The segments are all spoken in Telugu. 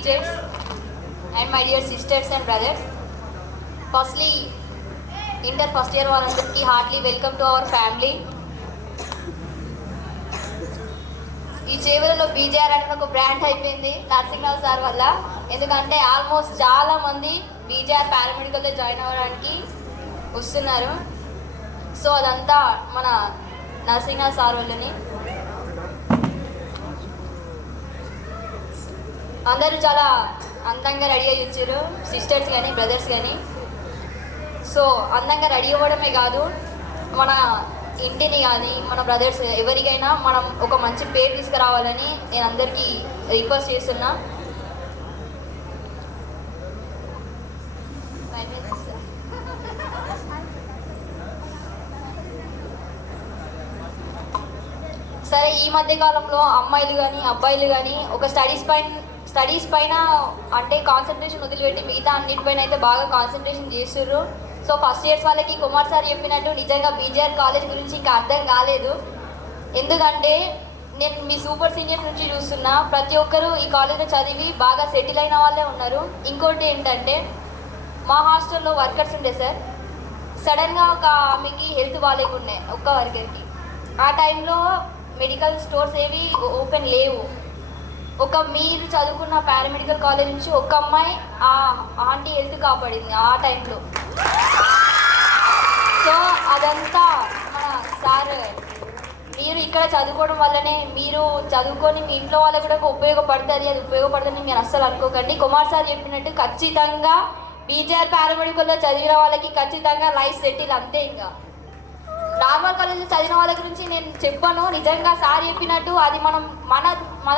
teachers and my dear sisters and brothers. Firstly, inter first year వాళ్ళందరికీ heartly welcome to our family. ఈ చేవలలో బీజేఆర్ అంటే ఒక బ్రాండ్ అయిపోయింది నరసింహరావు సార్ వల్ల. ఎందుకంటే ఆల్మోస్ట్ చాలా మంది బీజేఆర్ పారామెడికల్లో జాయిన్ అవ్వడానికి వస్తున్నారు. సో అదంతా మన నరసింహరావు సార్ వల్లని. అందరూ చాలా అందంగా రెడీ అయ్యి వచ్చారు, సిస్టర్స్ కానీ బ్రదర్స్ కానీ. సో అందంగా రెడీ అవ్వడమే కాదు, మన ఇంటిని కానీ మన బ్రదర్స్ ఎవరికైనా మనం ఒక మంచి పేరు తీసుకురావాలని నేను అందరికీ రిక్వెస్ట్ చేస్తున్నా. సరే, ఈ మధ్య కాలంలో అమ్మాయిలు కానీ అబ్బాయిలు కానీ ఒక స్టడీస్ పైన అంటే కాన్సన్ట్రేషన్ వదిలిపెట్టి మిగతా అన్నిటిపైన అయితే బాగా కాన్సన్ట్రేషన్ చేస్తుర్రు. సో ఫస్ట్ ఇయర్స్ వాళ్ళకి కుమార్ సార్ చెప్పినట్టు నిజంగా బీజేఆర్ కాలేజ్ గురించి ఇంకా అర్థం కాలేదు. ఎందుకంటే నేను మీ సూపర్ సీనియర్స్ నుంచి చూస్తున్నా, ప్రతి ఒక్కరూ ఈ కాలేజ్లో చదివి బాగా సెటిల్ అయిన వాళ్ళే ఉన్నారు. ఇంకోటి ఏంటంటే మా హాస్టల్లో వర్కర్స్ ఉండే సార్, సడన్గా ఒక ఆమెకి హెల్త్ బాగాలేకుండే ఒక్క వర్కర్కి. ఆ టైంలో మెడికల్ స్టోర్స్ ఏవి ఓపెన్ లేవు. మీరు చదువుకున్న పారామెడికల్ కాలేజ్ నుంచి ఒక అమ్మాయి ఆ ఆంటీ హెల్త్ కాపాడింది ఆ టైంలో. సో అదంతా మన సార్, మీరు ఇక్కడ చదువుకోవడం వల్లనే మీరు చదువుకొని మీ ఇంట్లో వాళ్ళకి కూడా ఉపయోగపడుతుంది, అది ఉపయోగపడుతుంది మీరు అస్సలు అనుకోకండి. కుమార్ సార్ చెప్పినట్టు ఖచ్చితంగా బీజేఆర్ పారామెడికల్లో చదివిన వాళ్ళకి ఖచ్చితంగా లైఫ్ సెటిల్ అంతే. ఇంకా నార్మల్ కాలేజీలో చదివిన వాళ్ళ గురించి నేను చెప్పాను. నిజంగా సార్ చెప్పినట్టు అది మన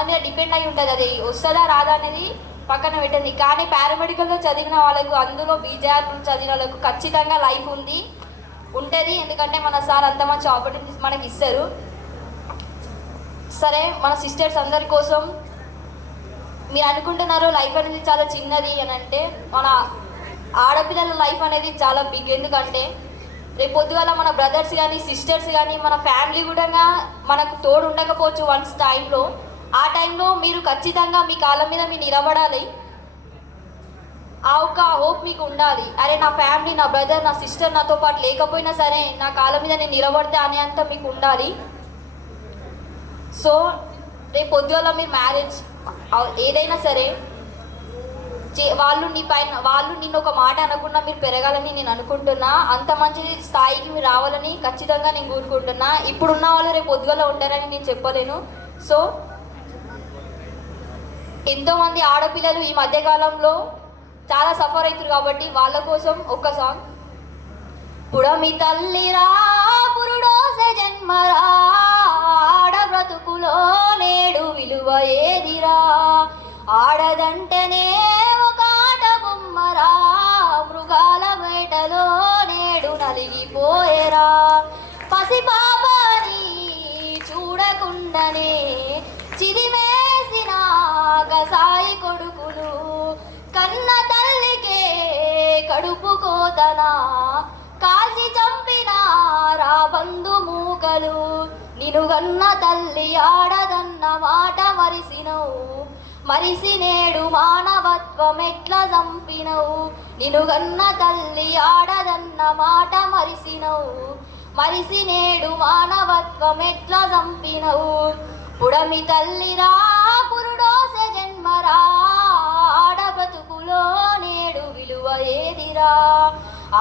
మీద డిపెండ్ అయి ఉంటుంది, అది వస్తుందా రాదా అనేది పక్కన పెట్టండి. కానీ పారామెడికల్లో చదివిన వాళ్ళకు, అందులో బీజేఆర్ చదివిన వాళ్ళకు ఖచ్చితంగా లైఫ్ ఉంటుంది. ఎందుకంటే మన సార్ అంత మంచి ఆపర్చునిటీస్ మనకి ఇస్తారు. సరే, మన సిస్టర్స్ అందరి కోసం మీరు అనుకుంటున్నారు లైఫ్ అనేది చాలా చిన్నది అని అంటే, మన ఆడపిల్లల లైఫ్ అనేది చాలా బిగ్. ఎందుకంటే రేపు పొద్దుగాల మన బ్రదర్స్ కానీ సిస్టర్స్ కానీ మన ఫ్యామిలీ కూడా మనకు తోడు ఉండకపోవచ్చు వన్స్ టైంలో. ఆ టైంలో మీరు ఖచ్చితంగా మీ కాళ్ళ మీద మీరు నిలబడాలి. ఆ ఒక్క హోప్ మీకు ఉండాలి, అరే నా ఫ్యామిలీ, నా బ్రదర్, నా సిస్టర్ నాతో పాటు లేకపోయినా సరే నా కాళ్ళ మీద నేను నిలబడితే అనేంత మీకు ఉండాలి. సో రేపు పొద్దుగాల మీరు మ్యారేజ్ ఏదైనా సరే వాళ్ళు నిన్ను ఒక మాట అనకుండా మీరు పెరగాలని నేను అనుకుంటున్నా. అంత మంచి స్థాయికి మీరు రావాలని ఖచ్చితంగా నేను కోరుకుంటున్నా. ఇప్పుడున్న వాళ్ళు రేపు పొద్దుగల ఉంటారని నేను చెప్పలేను. సో ఎంతోమంది ఆడపిల్లలు ఈ మధ్యకాలంలో చాలా సఫర్ అవుతారు కాబట్టి వాళ్ళ కోసం ఒక్క సాంగ్. పుడమి తల్లిరా పురుడోసే జన్మరా, ఆడ బ్రతుకులో నేడు విలువ ఏదిరా, ఆడదంటేనే ఒక ఆట బొమ్మరా, మృగాల వేటలో నేడు నలిగిపోయేరా, పసిపాపని చూడకుండానే చిదిమేసిన గసాయి కొడుకులు, కన్న తల్లికే కడుపు కోతనా కాల్చి చంపిన రా బంధు మూకలు, నిన్ను గన్న తల్లి ఆడదన్న మాట మరిసినవు, మరిసి నేడు మానవత్వం ఎట్లా చంపినవు, నిన్ను గన్న తల్లి ఆడదన్న మాట మరిసినవు, మరిసి నేడు మానవత్వం ఎట్లా చంపినవు, పుడమి తల్లిరా పురుడోసే జన్మరా, ఆడ బతుకులో నేడు విలువ ఏదిరా,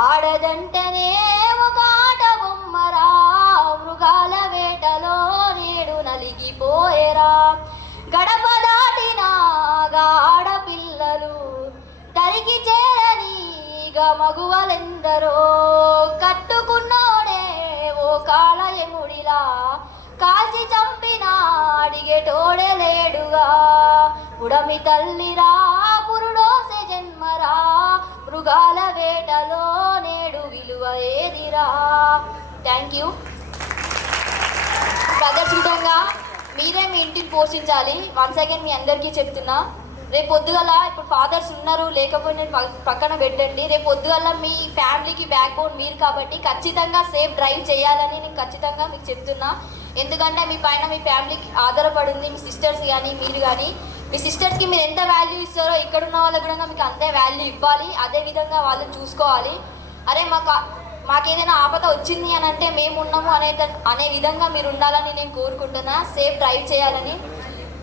ఆడదంటేనే ఒక ఆట బొమ్మరా, మృగాల వేటలో నేడు నలిగిపోయేరా, గడప దాటినాగా ఆడపిల్లలు తరికి చేరనిగా మగువలెందరో, కట్టుకున్నోడే ఓ కాళయముడిలా కాల్చి చంపిన అడిగేటోడే లేడుగా, పుడమి తల్లిరా పురుడోసే జన్మరా, మృగాల వేటలో నేడు విలువ ఏదిరా. Thank you brothers. విధంగా మీరే మీ ఇంటిని పోషించాలి. వన్స్ అగైన్ మీ అందరికీ చెప్తున్నా, రేపు పొద్దుగల ఇప్పుడు ఫాదర్స్ ఉన్నారు లేకపోయినా పక్కన పెట్టండి. రేపు పొద్దుగల మీ ఫ్యామిలీకి బ్యాక్ బోన్ మీరు కాబట్టి ఖచ్చితంగా సేఫ్ డ్రైవ్ చేయాలని నేను ఖచ్చితంగా మీకు చెప్తున్నా. ఎందుకంటే మీ పైన మీ ఫ్యామిలీకి ఆధారపడింది, మీ సిస్టర్స్ కానీ మీరు కానీ. మీ సిస్టర్స్కి మీరు ఎంత వాల్యూ ఇస్తారో ఇక్కడ ఉన్న వాళ్ళకి కూడా మీకు అంతే వాల్యూ ఇవ్వాలి. అదే విధంగా వాళ్ళు చూసుకోవాలి. అరే మాకేదైనా ఆపద వచ్చింది అని అంటే మేము ఉన్నాము అనే విధంగా మీరు ఉండాలని నేను కోరుకుంటున్నా. సేఫ్ డ్రైవ్ చేయాలని.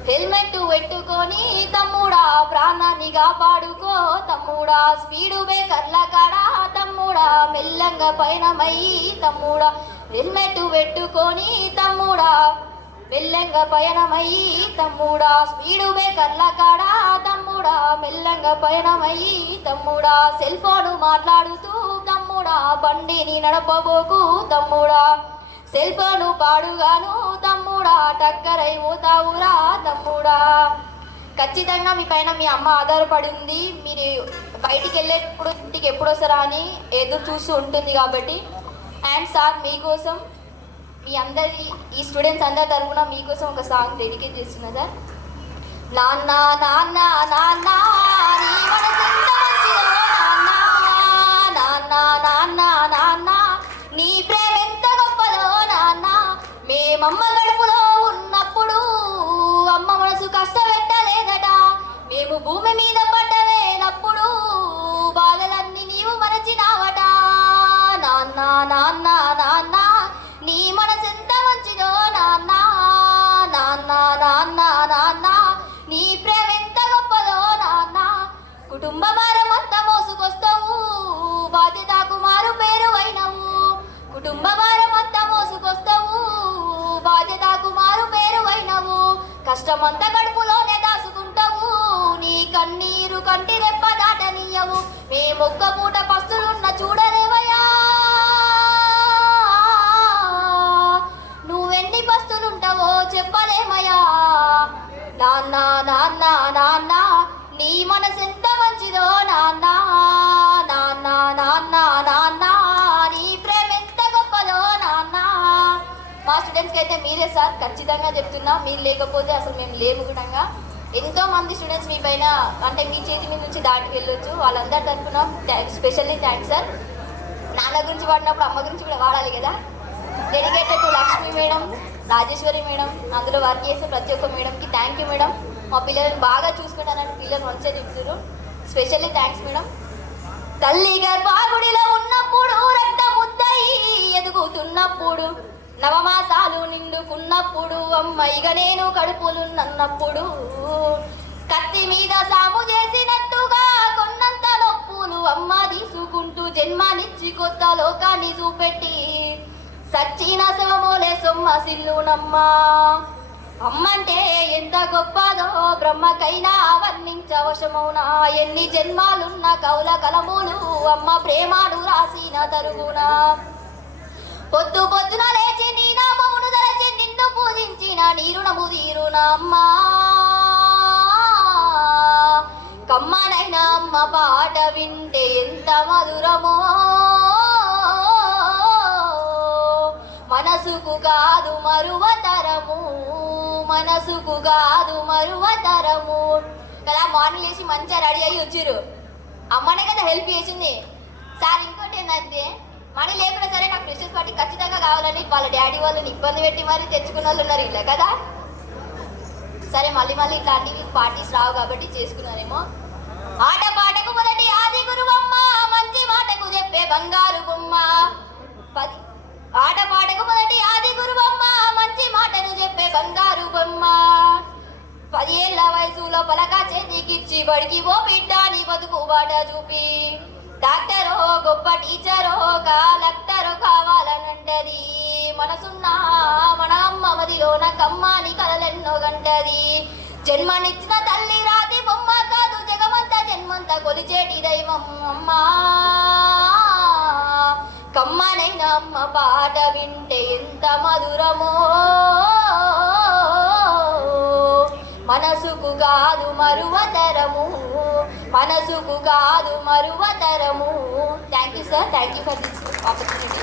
హెల్మెట్ పెట్టుకొని తమ్ముడా ప్రాణాన్ని కాపాడుకో తమ్ముడా, స్పీడు బ్రేకర్ల కాడా తమ్ముడా మెల్లంగా పయనమయ్యి తమ్ముడా, హెల్మెట్ పెట్టుకొని తమ్ముడా మెల్లంగా పయనమయ్యి తమ్ముడా, స్పీడు బ్రేకర్ల కాడా తమ్ముడా మెల్లంగా పయనమయ్యి తమ్ముడా, సెల్ ఫోను మాట్లాడుతూ తమ్ముడా బండిని నడపబోకు తమ్ముడా, సెల్ ఫోను పాడుగాను తమ్ముడా టక్కరై పోతావురా తమ్ముడా. ఖచ్చితంగా మీ పైన మీ అమ్మ ఆధారపడింది. మీరు బయటికి వెళ్ళేటప్పుడు ఇంటికి ఎప్పుడు వస్తారా అని ఎదురు చూస్తూ ఉంటుంది కాబట్టి. అండ్ సార్ మీకోసం మీ అందరి ఈ స్టూడెంట్స్ అందరి తరఫున మీకోసం ఒక సాంగ్ డెడికేట్ చేస్తున్నా సార్. నాన్న నాన్న నాన్న నీ మనసెంత మంచిదో నాన్న, నాన్న నాన్న నాన్న నీ ప్రేమ ఎంత గొప్పదో నాన్న, మేమమ్మ గడుపులో ఉన్నప్పుడు అమ్మ మనసు కష్టపెట్టలేదట, మేము భూమి మీద పడ్డవేనప్పుడు బాధలన్నీ నీవు మరచినావట, నాన్న నాన్న నాన్న నీ మనసెంత మంచిదో నాన్న, నాన్న నాన్న నాన్న నీ ప్రేమ ఎంత గొప్పదో నాన్న, కుటుంబ భారం అంతా మోసుకొస్తావు బాధ్యతకు మారు పేరు అయినవు, కుటుంబ భారం అంతా మోసుకొస్తావు బాధ్యతకు మారు పేరు అయినవు, కష్టమంతా కడుపులోనే దాచుకుంటావు నీ కన్నీరు కంటి రెప్ప దాటనీయవు, మేమొక్క పూట పస్తులున్న చూడలేవయా, నువ్వెన్ని పస్తులుంటావో చెప్పలేమయా, నాన్న నాన్న నాన్న నీ మనసెంత మంచిదో నాన్న, నాన్న నాన్న నాన్న నీ ప్రేమ ఎంత గొప్పదో నాన్న. మా స్టూడెంట్స్కి అయితే మీరే సార్, ఖచ్చితంగా చెప్తున్నా. మీరు లేకపోతే అసలు మేము లేము కూడా. ఎంతో మంది స్టూడెంట్స్ మీ పైన అంటే మీ చేతి మీద నుంచి దాటి వెళ్ళొచ్చు. వాళ్ళందరి తరఫున స్పెషల్లీ థ్యాంక్స్ సార్. నాన్న గురించి వాడినప్పుడు అమ్మ గురించి కూడా వాడాలి కదా. Dedicated to Lakshmi madam, Rajeshwari madam, అందులో వర్క్ చేసే ప్రతి ఒక్క మేడంకి థ్యాంక్ యూ మేడం. మా పిల్లలను బాగా చూసుకుంటానని పిల్లలు మంచిగా చెప్తున్నారు. Specially thanks madam. తల్లి గర్భాగుడిలో ఉన్నప్పుడు రక్తముద్దయి ఎదుగుతున్నప్పుడు నవమాసాలు నిండుకున్నప్పుడు అమ్మాయిగా నేను కడుపులున్నప్పుడు కత్తి మీద సాము చేసినట్టుగా కొన్నంత నొప్పులు అమ్మ తీసుకుంటూ జన్మానిచ్చి కొత్త లోకాన్ని చూపెట్టి సచ్చిన శవమోలే సొమ్మ సిల్లునమ్మా, అమ్మంటే ఎంత గొప్పదో బ్రహ్మకైనా వర్ణించవశమౌనా, ఎన్ని జన్మాలున్న కౌల కలములు అమ్మ ప్రేమాను రాసిన తరుగునా, పొద్దు పొద్దున లేచి నీ నామమును తలచి నిన్ను పూజించిన నీ రుణము తీరునా అమ్మా, కమ్మనైన అమ్మ పాట వింటే ఎంత మధురమో, మనసుకు కాదు మరువతరము, మనసుకు కాదు మరువతరము కదా. మార్నింగ్ లేచి మంచిగా రెడీ అయ్యి వచ్చిర్రు, అమ్మనే కదా హెల్ప్ చేసింది సార్. ఇంకోటి ఏంటంటే మనీ లేకుండా సరే నాకు ఫ్రెషర్స్ పార్టీ ఖచ్చితంగా కావాలని వాళ్ళ డాడీ వాళ్ళని ఇబ్బంది పెట్టి మరి తెచ్చుకున్న వాళ్ళు ఉన్నారు ఇలా కదా. సరే మళ్ళీ ఇట్లాంటివి పార్టీస్ రావు కాబట్టి చేసుకున్నారేమో. ఆట పాటకు మొదటి ఆది గురువమ్మ, మంచి మాటకు చెప్పే బంగారు బొమ్మ, ఆట పాటకు మొదటి ఆది గురువమ్మ, మంచి మాటను చెప్పే బంగారు బొమ్మ, 10 ఏళ్ల వయసులో పలక చేతికిచ్చి బడికి ఓ బిడ్డ నీ బతుకు బాట చూపి, డాక్టరో గొప్ప టీచరో కలెక్టరో కావాలనంటది, మనసున్న మన అమ్మ మదిలోన కమ్మాని కలలెన్నో గంటది, జన్మనిచ్చిన తల్లి రాతి బొమ్మ కాదు జగమంతా జన్మంతా కొలిచేటి దైవం అమ్మా, కమ్మనైన అమ్మ పాట వింటే ఎంత మధురమో, మనసుకు కాదు మరువతరము, మనసుకు కాదు మరువతరము. Thank you sir, thank you for this opportunity.